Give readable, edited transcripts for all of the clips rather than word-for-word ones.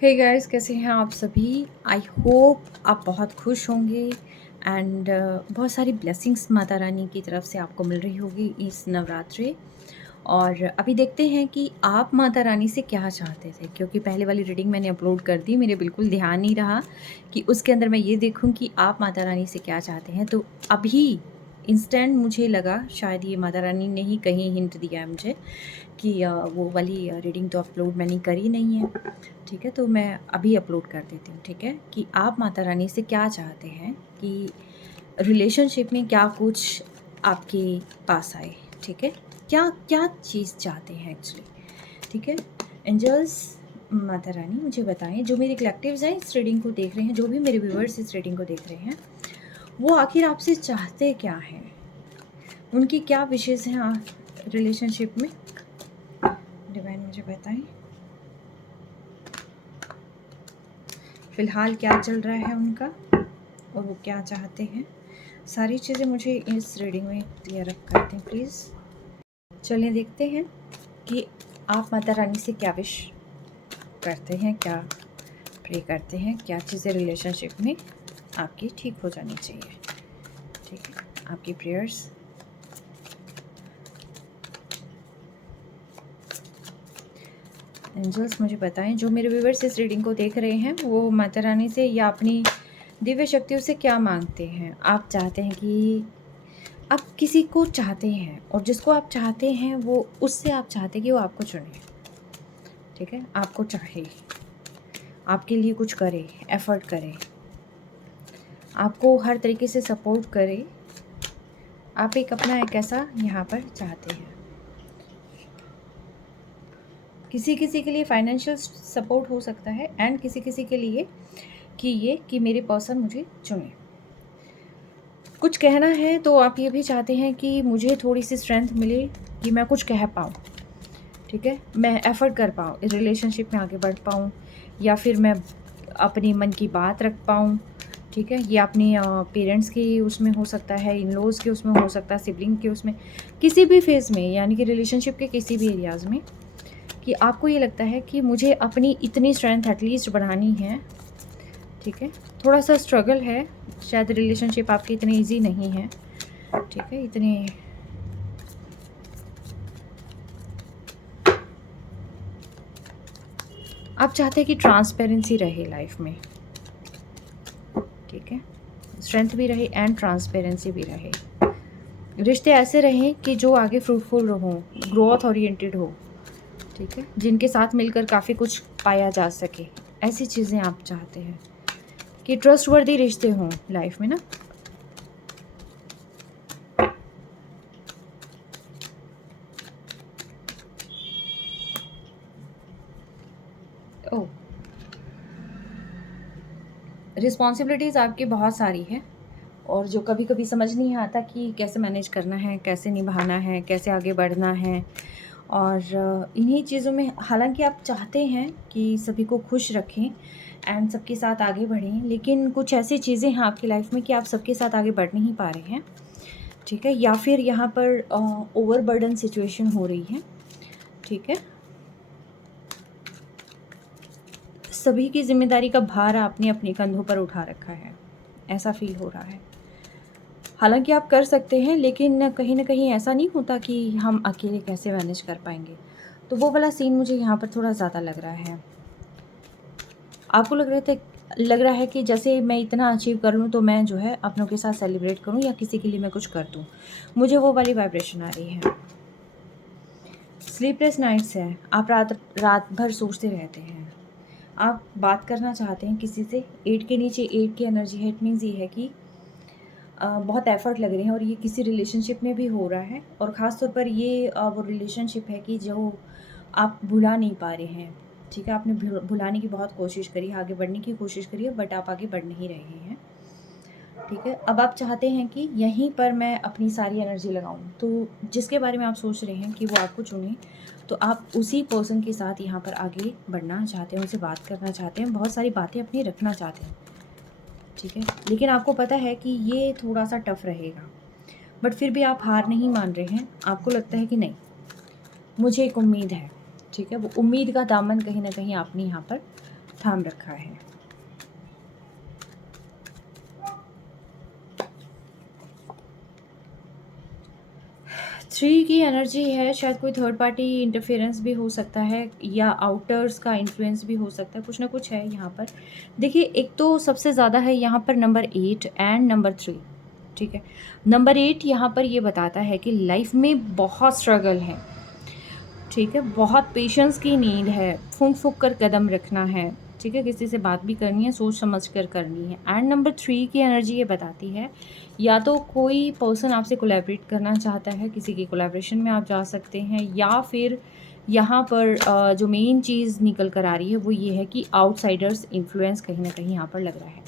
Hey guys, कैसे हैं आप सभी। आई होप आप बहुत खुश होंगे एंड बहुत सारी ब्लेसिंग्स माता रानी की तरफ से आपको मिल रही होगी इस नवरात्रे। और अभी देखते हैं कि आप माता रानी से क्या चाहते थे, क्योंकि पहले वाली रीडिंग मैंने अपलोड कर दी। मेरे बिल्कुल ध्यान नहीं रहा कि उसके अंदर मैं ये देखूं कि आप माता रानी से क्या चाहते हैं। तो अभी इंस्टेंट मुझे लगा शायद ये माता रानी ने ही कहीं हिंट दिया है मुझे कि वो वाली रीडिंग तो अपलोड मैंने करी नहीं है। ठीक है, तो मैं अभी अपलोड कर देती हूँ। ठीक है, कि आप माता रानी से क्या चाहते हैं कि रिलेशनशिप में क्या कुछ आपके पास आए। ठीक है, क्या क्या चीज़ चाहते हैं एक्चुअली। ठीक है, एंजल्स, माता रानी मुझे बताएं, जो मेरे कलेक्टिव्स हैं इस रीडिंग को देख रहे हैं, जो भी मेरे व्यूअर्स इस रीडिंग को देख रहे हैं, वो आखिर आपसे चाहते क्या हैं, उनकी क्या विशेज़ हैं रिलेशनशिप में। डिवाइन मुझे बताएं फ़िलहाल क्या चल रहा है उनका और वो क्या चाहते हैं। सारी चीज़ें मुझे इस रीडिंग में क्लियर अप कर दें प्लीज़। चलिए देखते हैं कि आप माता रानी से क्या विश करते हैं, क्या प्रे करते हैं, क्या चीज़ें रिलेशनशिप में आपकी ठीक हो जानी चाहिए। ठीक है, आपकी प्रेयर्स। एंजल्स मुझे बताएं, जो मेरे व्यूअर्स इस रीडिंग को देख रहे हैं वो माता रानी से या अपनी दिव्य शक्तियों से क्या मांगते हैं। आप चाहते हैं कि आप किसी को चाहते हैं और जिसको आप चाहते हैं वो उससे आप चाहते हैं कि वो आपको चुने। ठीक है, आपको चाहे, आपके लिए कुछ करे, एफर्ट करे, आपको हर तरीके से सपोर्ट करे। आप एक अपना एक ऐसा यहाँ पर चाहते हैं। किसी किसी के लिए फाइनेंशियल सपोर्ट हो सकता है एंड किसी किसी के लिए कि ये कि मेरे पर्सन मुझे चुने। कुछ कहना है तो आप ये भी चाहते हैं कि मुझे थोड़ी सी स्ट्रेंथ मिले कि मैं कुछ कह पाऊँ। ठीक है, मैं एफ़र्ट कर पाऊँ, इस रिलेशनशिप में आगे बढ़ पाऊँ, या फिर मैं अपनी मन की बात रख पाऊँ। ठीक है, ये अपनी पेरेंट्स की उसमें हो सकता है, इन लॉज़ के उसमें हो सकता है, सिबलिंग के उसमें, किसी भी फेज़ में, यानी कि रिलेशनशिप के किसी भी एरियाज़ में, कि आपको ये लगता है कि मुझे अपनी इतनी स्ट्रेंथ एटलीस्ट बढ़ानी है। ठीक है, थोड़ा सा स्ट्रगल है, शायद रिलेशनशिप आपकी इतनी ईजी नहीं है। ठीक है, इतने आप चाहते हैं कि ट्रांसपेरेंसी रहे लाइफ में। ठीक है, स्ट्रेंथ भी रहे एंड ट्रांसपेरेंसी भी रहे। रिश्ते ऐसे रहें कि जो आगे फ्रूटफुल हों, ग्रोथ ओरिएंटेड हो। ठीक है, जिनके साथ मिलकर काफ़ी कुछ पाया जा सके, ऐसी चीज़ें आप चाहते हैं कि ट्रस्टवर्दी रिश्ते हों लाइफ में ना। ओह, रिस्पॉन्सिबिलिटीज़ आपकी बहुत सारी है और जो कभी कभी समझ नहीं आता कि कैसे मैनेज करना है, कैसे निभाना है, कैसे आगे बढ़ना है। और इन्हीं चीज़ों में हालांकि आप चाहते हैं कि सभी को खुश रखें एंड सबके साथ आगे बढ़ें, लेकिन कुछ ऐसी चीज़ें हैं आपकी लाइफ में कि आप सबके साथ आगे बढ़ नहीं पा रहे हैं। ठीक है, या फिर यहाँ पर ओवरबर्डन सिचुएशन हो रही है। ठीक है, सभी की जिम्मेदारी का भार आपने अपने कंधों पर उठा रखा है, ऐसा फील हो रहा है। हालांकि आप कर सकते हैं, लेकिन कहीं ना कहीं ऐसा नहीं होता कि हम अकेले कैसे मैनेज कर पाएंगे। तो वो वाला सीन मुझे यहाँ पर थोड़ा ज़्यादा लग रहा है। आपको लग रहा है कि जैसे मैं इतना अचीव कर लूँ तो मैं जो है अपनों के साथ सेलिब्रेट करूँ या किसी के लिए मैं कुछ कर दूँ। मुझे वो वाली वाइब्रेशन आ रही है। स्लीपलेस नाइट्स है, आप रात रात भर सोचते रहते हैं। आप बात करना चाहते हैं किसी से, 8 के नीचे 8 की एनर्जी है। इट मीन्स ये है कि बहुत एफ़र्ट लग रहे हैं और ये किसी रिलेशनशिप में भी हो रहा है। और ख़ास तौर पर ये वो रिलेशनशिप है कि जो आप भुला नहीं पा रहे हैं। ठीक है, आपने भुलाने की बहुत कोशिश करी, आगे बढ़ने की कोशिश करी है, बट आप आगे बढ़ नहीं रहे हैं। ठीक है, अब आप चाहते हैं कि यहीं पर मैं अपनी सारी एनर्जी लगाऊं। तो जिसके बारे में आप सोच रहे हैं कि वो आपको चुने, तो आप उसी पर्सन के साथ यहाँ पर आगे बढ़ना चाहते हैं, उनसे बात करना चाहते हैं, बहुत सारी बातें अपनी रखना चाहते हैं। ठीक है, लेकिन आपको पता है कि ये थोड़ा सा टफ रहेगा, बट फिर भी आप हार नहीं मान रहे हैं। आपको लगता है कि नहीं, मुझे एक उम्मीद है। ठीक है, वो उम्मीद का दामन कहीं ना कहीं आपने यहाँ पर थाम रखा है। थ्री की एनर्जी है, शायद कोई थर्ड पार्टी इंटरफेरेंस भी हो सकता है या आउटर्स का इन्फ्लुएंस भी हो सकता है, कुछ ना कुछ है यहाँ पर। देखिए, एक तो सबसे ज़्यादा है यहाँ पर नंबर 8 एंड नंबर 3, ठीक है। नंबर 8 यहाँ पर ये बताता है कि लाइफ में बहुत स्ट्रगल है, ठीक है, बहुत पेशेंस की नीड है, फूंक फूंक कर कदम रखना है, ठीक है, किसी से बात भी करनी है सोच समझ कर करनी है। एंड नंबर 3 की एनर्जी ये बताती है या तो कोई पर्सन आपसे कोलैबोरेट करना चाहता है, किसी की कोलैबोरेशन में आप जा सकते हैं, या फिर यहाँ पर जो मेन चीज़ निकल कर आ रही है वो ये है कि आउटसाइडर्स इन्फ्लुएंस कहीं ना कहीं यहाँ पर लग रहा है।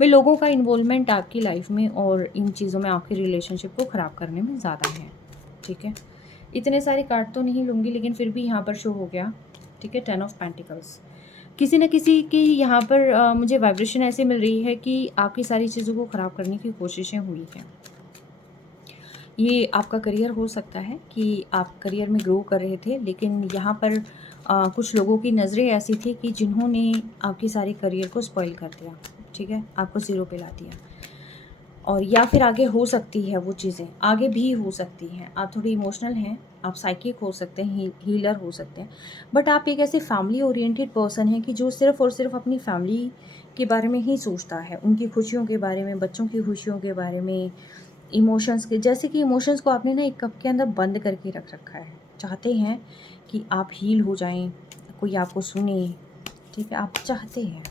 भाई, लोगों का इन्वॉल्वमेंट आपकी लाइफ में और इन चीज़ों में आपके रिलेशनशिप को ख़राब करने में ज़्यादा है, ठीक है। इतने सारे कार्ड तो नहीं लूँगी, लेकिन फिर भी यहाँ पर शो हो गया, ठीक है, 10 ऑफ पेंटिकल्स। किसी न किसी की यहाँ पर मुझे वाइब्रेशन ऐसे मिल रही है कि आपकी सारी चीज़ों को ख़राब करने की कोशिशें हुई हैं। ये आपका करियर हो सकता है कि आप करियर में ग्रो कर रहे थे, लेकिन यहाँ पर कुछ लोगों की नज़रें ऐसी थी कि जिन्होंने आपकी सारी करियर को स्पॉइल कर दिया, ठीक है, आपको ज़ीरो पे ला दिया। और या फिर आगे हो सकती है वो चीज़ें, आगे भी हो सकती हैं। आप थोड़ी इमोशनल हैं, आप साइकिक हो सकते हैं, हीलर हो सकते हैं, बट आप एक ऐसे फैमिली ओरिएंटेड पर्सन हैं कि जो सिर्फ़ और सिर्फ अपनी फैमिली के बारे में ही सोचता है, उनकी खुशियों के बारे में, बच्चों की खुशियों के बारे में, इमोशंस के, जैसे कि इमोशंस को आपने ना एक कप के अंदर बंद करके रख रखा है। चाहते हैं कि आप हील हो जाएँ, कोई आपको सुने, ठीक है? आप चाहते हैं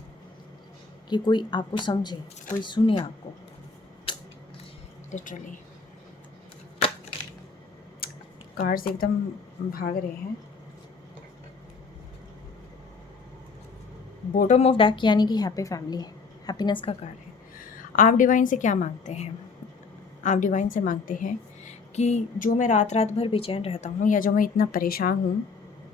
कि कोई आपको समझे, कोई सुने आपको, लिटरली। कार्ड्स एकदम भाग रहे हैं। बॉटम ऑफ डेक यानी कि हैप्पी फैमिली, हैप्पीनेस का कार्ड है। आप डिवाइन से क्या मांगते हैं? आप डिवाइन से मांगते हैं कि जो मैं रात रात भर बेचैन रहता हूँ या जो मैं इतना परेशान हूँ,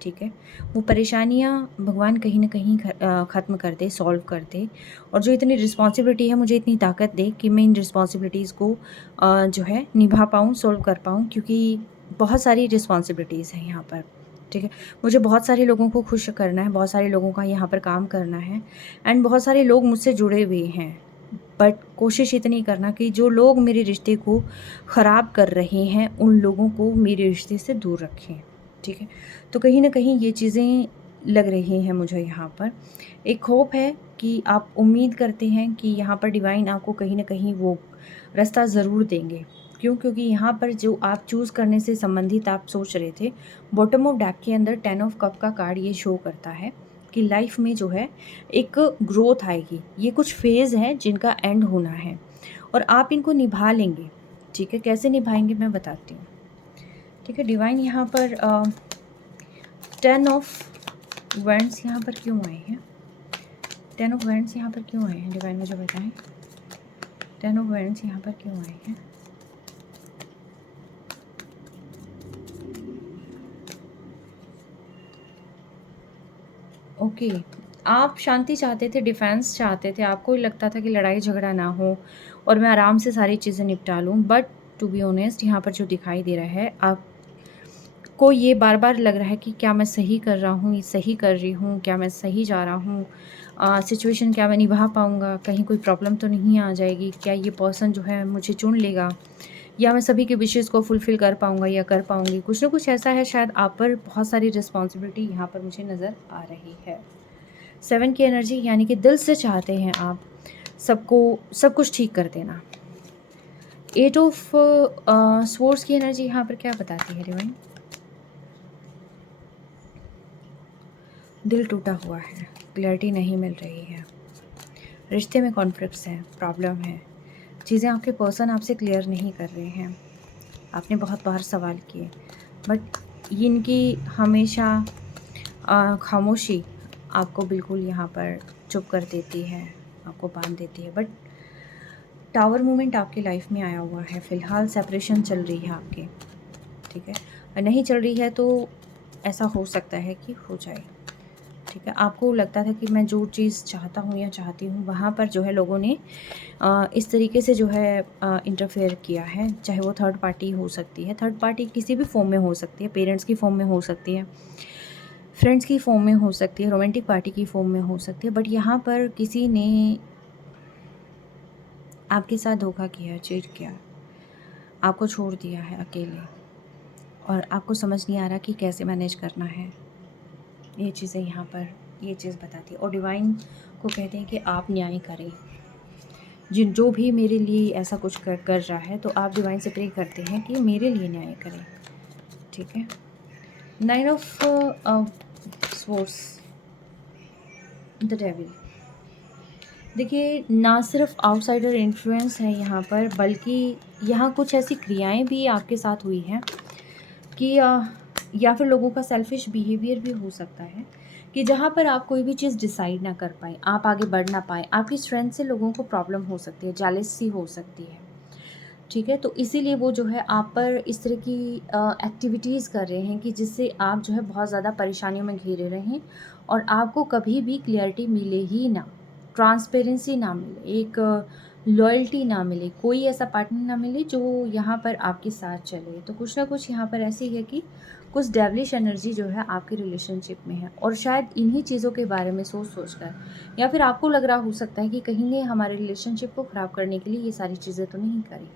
ठीक है, वो परेशानियाँ भगवान कहीं न कहीं ख़त्म कर दे, सॉल्व कर दे, और जो इतनी रिस्पॉन्सिबिलिटी है मुझे इतनी ताकत दे कि मैं इन रिस्पॉन्सिबिलिटीज़ को जो है निभा पाऊँ, सॉल्व कर पाऊँ, क्योंकि बहुत सारी रिस्पॉन्सिबिलिटीज़ हैं यहाँ पर, ठीक है। मुझे बहुत सारे लोगों को खुश करना है, बहुत सारे लोगों का यहाँ पर काम करना है, एंड बहुत सारे लोग मुझसे जुड़े हुए हैं, बट कोशिश इतनी करना कि जो लोग मेरे रिश्ते को ख़राब कर रहे हैं उन लोगों को मेरे रिश्ते से दूर रखें, ठीक है। तो कहीं ना कहीं ये चीज़ें लग रही हैं मुझे यहाँ पर। एक होप है कि आप उम्मीद करते हैं कि यहाँ पर डिवाइन आपको कहीं ना कहीं वो रास्ता ज़रूर देंगे। क्यों? क्योंकि यहाँ पर जो आप चूज़ करने से संबंधित आप सोच रहे थे, बॉटम ऑफ डेक के अंदर 10 ऑफ कप का कार्ड ये शो करता है कि लाइफ में जो है एक ग्रोथ आएगी। ये कुछ फेज़ हैं जिनका एंड होना है और आप इनको निभा लेंगे, ठीक है। कैसे निभाएंगे मैं बताती हूँ, ठीक है। डिवाइन यहाँ पर 10 ऑफ वैंड्स यहाँ पर क्यों आए हैं? 10 ऑफ वैंड्स यहाँ पर क्यों आए हैं? डिवाइन मुझे बताएं, 10 ऑफ वैंड्स यहाँ पर क्यों आए हैं? ओके, आप शांति चाहते थे, डिफेंस चाहते थे, आपको लगता था कि लड़ाई झगड़ा ना हो और मैं आराम से सारी चीज़ें निपटा लूँ, बट टू बी ऑनेस्ट यहाँ पर जो दिखाई दे रहा है, आपको ये बार बार लग रहा है कि क्या मैं सही कर रहा हूँ, ये सही कर रही हूँ, क्या मैं सही जा रहा हूँ, सिचुएशन क्या मैं निभा पाऊँगा, कहीं कोई प्रॉब्लम तो नहीं आ जाएगी, क्या ये पर्सन जो है मुझे चुन लेगा, या मैं सभी के विशेज़ को फुलफ़िल कर पाऊँगा या कर पाऊँगी। कुछ ना कुछ ऐसा है, शायद आप पर बहुत सारी रिस्पॉन्सिबिलिटी यहाँ पर मुझे नज़र आ रही है। 7 की एनर्जी यानी कि दिल से चाहते हैं आप सबको सब कुछ ठीक कर देना। 8 ऑफ स्वॉर्ड्स की एनर्जी यहाँ पर क्या बताती है डिवाइन? दिल टूटा हुआ है, क्लैरिटी नहीं मिल रही है, रिश्ते में कॉन्फ्लिक्ट्स हैं, प्रॉब्लम है, चीज़ें आपके पर्सन आपसे क्लियर नहीं कर रहे हैं, आपने बहुत बार सवाल किए, बट इनकी हमेशा खामोशी आपको बिल्कुल यहाँ पर चुप कर देती है, आपको बांध देती है। बट टावर मूवमेंट आपकी लाइफ में आया हुआ है, फ़िलहाल सेपरेशन चल रही है आपकी, ठीक है। और नहीं चल रही है तो ऐसा हो सकता है कि हो जाए, ठीक है। आपको लगता था कि मैं जो चीज़ चाहता हूँ या चाहती हूँ वहाँ पर जो है लोगों ने इस तरीके से जो है इंटरफेयर किया है, चाहे वो थर्ड पार्टी हो सकती है, थर्ड पार्टी किसी भी फॉर्म में हो सकती है, पेरेंट्स की फॉर्म में हो सकती है, फ्रेंड्स की फ़ॉर्म में हो सकती है, रोमांटिक पार्टी की फ़ॉर्म में हो सकती है, बट यहाँ पर किसी ने आपके साथ धोखा किया, चीट किया, आपको छोड़ दिया है अकेले और आपको समझ नहीं आ रहा कि कैसे मैनेज करना है। ये चीज़ें यहाँ पर ये चीज़ बताती है और डिवाइन को कहते हैं कि आप न्याय करें। जो भी मेरे लिए ऐसा कुछ कर रहा है, तो आप डिवाइन से प्रे करते हैं कि मेरे लिए न्याय करें, ठीक है। 9 ऑफ स्वॉर्ड्स, द डेविल। देखिए, ना सिर्फ आउटसाइडर इन्फ्लुएंस है यहाँ पर, बल्कि यहाँ कुछ ऐसी क्रियाएं भी आपके साथ हुई हैं कि या फिर लोगों का सेल्फिश बिहेवियर भी हो सकता है कि जहाँ पर आप कोई भी चीज़ डिसाइड ना कर पाएँ, आप आगे बढ़ ना पाएँ, आपकी स्ट्रेंथ से लोगों को प्रॉब्लम हो सकती है, जेलसी हो सकती है, ठीक है। तो इसीलिए वो जो है आप पर इस तरह की एक्टिविटीज़ कर रहे हैं कि जिससे आप जो है बहुत ज़्यादा परेशानियों में घिरे रहें और आपको कभी भी क्लियरिटी मिले ही ना, ट्रांसपेरेंसी ना मिले, एक लॉयल्टी ना मिले, कोई ऐसा पार्टनर ना मिले जो यहाँ पर आपके साथ चले। तो कुछ ना कुछ यहाँ पर ऐसी है कि कुछ डेविलिश एनर्जी जो है आपके रिलेशनशिप में है और शायद इन्हीं चीज़ों के बारे में सोच कर या फिर आपको लग रहा हो सकता है कि कहीं ने हमारे रिलेशनशिप को ख़राब करने के लिए ये सारी चीज़ें तो नहीं करी,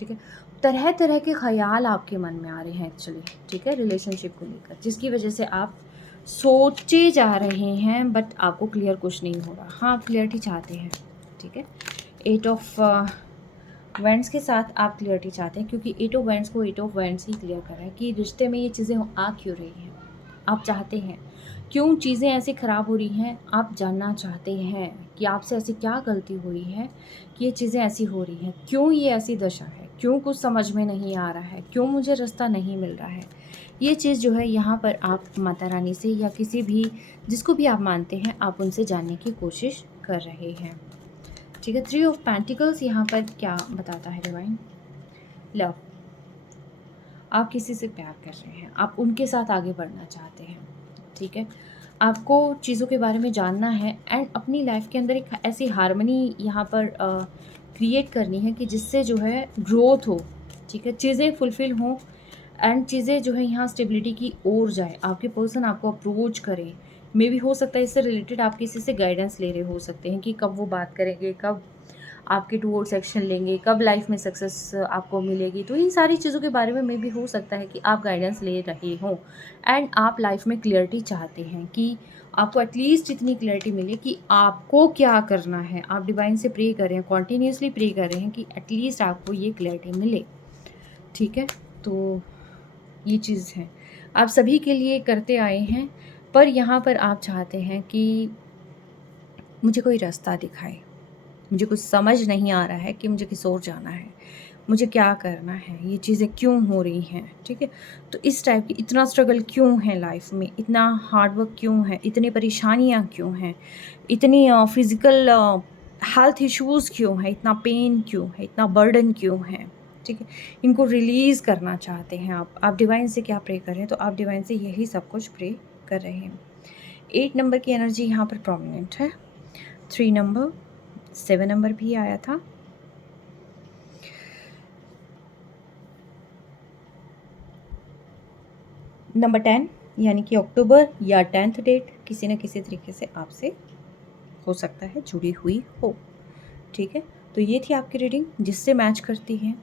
ठीक है। तरह तरह के ख़याल आपके मन में आ रहे हैं एक्चुअली, ठीक है, रिलेशनशिप को लेकर, जिसकी वजह से आप सोचे जा रहे हैं बट आपको क्लियर कुछ नहीं हो रहा। हाँ, आप क्लियरिटी चाहते हैं, ठीक है। 8 ऑफ वैंड्स के साथ आप क्लियरिटी चाहते हैं क्योंकि 8 ऑफ वैंड्स को 8 ऑफ वैंड्स ही क्लियर कर रहा है कि रिश्ते में ये चीज़ें आ क्यों रही हैं, आप चाहते हैं, क्यों चीज़ें ऐसी ख़राब हो रही हैं, आप जानना चाहते हैं कि आपसे ऐसी क्या गलती हुई है कि ये चीज़ें ऐसी हो रही हैं, क्यों ये ऐसी दशा है, क्यों कुछ समझ में नहीं आ रहा है, क्यों मुझे रास्ता नहीं मिल रहा है। ये चीज़ जो है यहाँ पर आप माता रानी से या किसी भी जिसको भी आप मानते हैं, आप उनसे जानने की कोशिश कर रहे हैं, ठीक है। 3 ऑफ पेंटिकल्स यहाँ पर क्या बताता है डिवाइन? लव। आप किसी से प्यार कर रहे हैं, आप उनके साथ आगे बढ़ना चाहते हैं, ठीक है। आपको चीज़ों के बारे में जानना है एंड अपनी लाइफ के अंदर एक ऐसी हार्मनी यहाँ पर क्रिएट करनी है कि जिससे जो है ग्रोथ हो, ठीक है, चीज़ें फुलफ़िल हों एंड चीज़ें जो है यहाँ स्टेबिलिटी की ओर जाए, आपके पर्सन आपको अप्रोच करें। मे बी हो सकता है इससे रिलेटेड आप किसी से गाइडेंस ले रहे हो सकते हैं कि कब वो बात करेंगे, कब आपके टूवर्ड्स एक्शन लेंगे, कब लाइफ में सक्सेस आपको मिलेगी। तो इन सारी चीज़ों के बारे में मे बी हो सकता है कि आप गाइडेंस ले रहे हों एंड आप लाइफ में क्लियरिटी चाहते हैं कि आपको एटलीस्ट इतनी क्लियरिटी मिले कि आपको क्या करना है। आप डिवाइन से प्रे कर रहे हैं, कॉन्टिन्यूसली प्रे कर रहे हैं कि एटलीस्ट आपको ये क्लियरिटी मिले, ठीक है। तो ये चीज़ है, आप सभी के लिए करते आए हैं, पर यहाँ पर आप चाहते हैं कि मुझे कोई रास्ता दिखाए, मुझे कुछ समझ नहीं आ रहा है कि मुझे किस ओर जाना है, मुझे क्या करना है, ये चीज़ें क्यों हो रही हैं, ठीक है। तो इस टाइप की इतना स्ट्रगल क्यों है लाइफ में, इतना हार्ड वर्क क्यों है, इतनी परेशानियाँ क्यों हैं, इतनी फिज़िकल हेल्थ इश्यूज़ क्यों हैं, इतना पेन क्यों है, इतना बर्डन क्यों है, ठीक है। इनको रिलीज़ करना चाहते हैं आप डिवाइन से क्या प्रे कर रहे हैं? तो आप डिवाइन से यही सब कुछ प्रे कर रहे हैं। 8 नंबर की एनर्जी यहाँ पर प्रोमिनेंट है, 3 नंबर, 7 नंबर भी आया था, नंबर 10 यानी कि अक्टूबर या 10th डेट किसी न किसी तरीके से आपसे हो सकता है जुड़ी हुई हो, ठीक है। तो ये थी आपकी रीडिंग, जिससे मैच करती है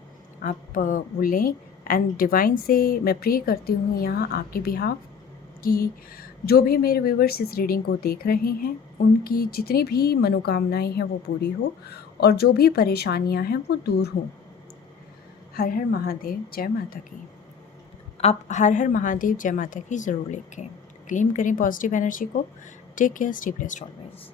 आप वो लें एंड डिवाइन से मैं प्रे करती हूँ यहाँ आपके बिहाफ कि जो भी मेरे व्यूवर्स इस रीडिंग को देख रहे हैं उनकी जितनी भी मनोकामनाएं हैं वो पूरी हो और जो भी परेशानियां हैं वो दूर हों। हर हर महादेव, जय माता की। आप हर हर महादेव, जय माता की ज़रूर लिखें, क्लेम करें पॉजिटिव एनर्जी को। Take care, stay blessed always.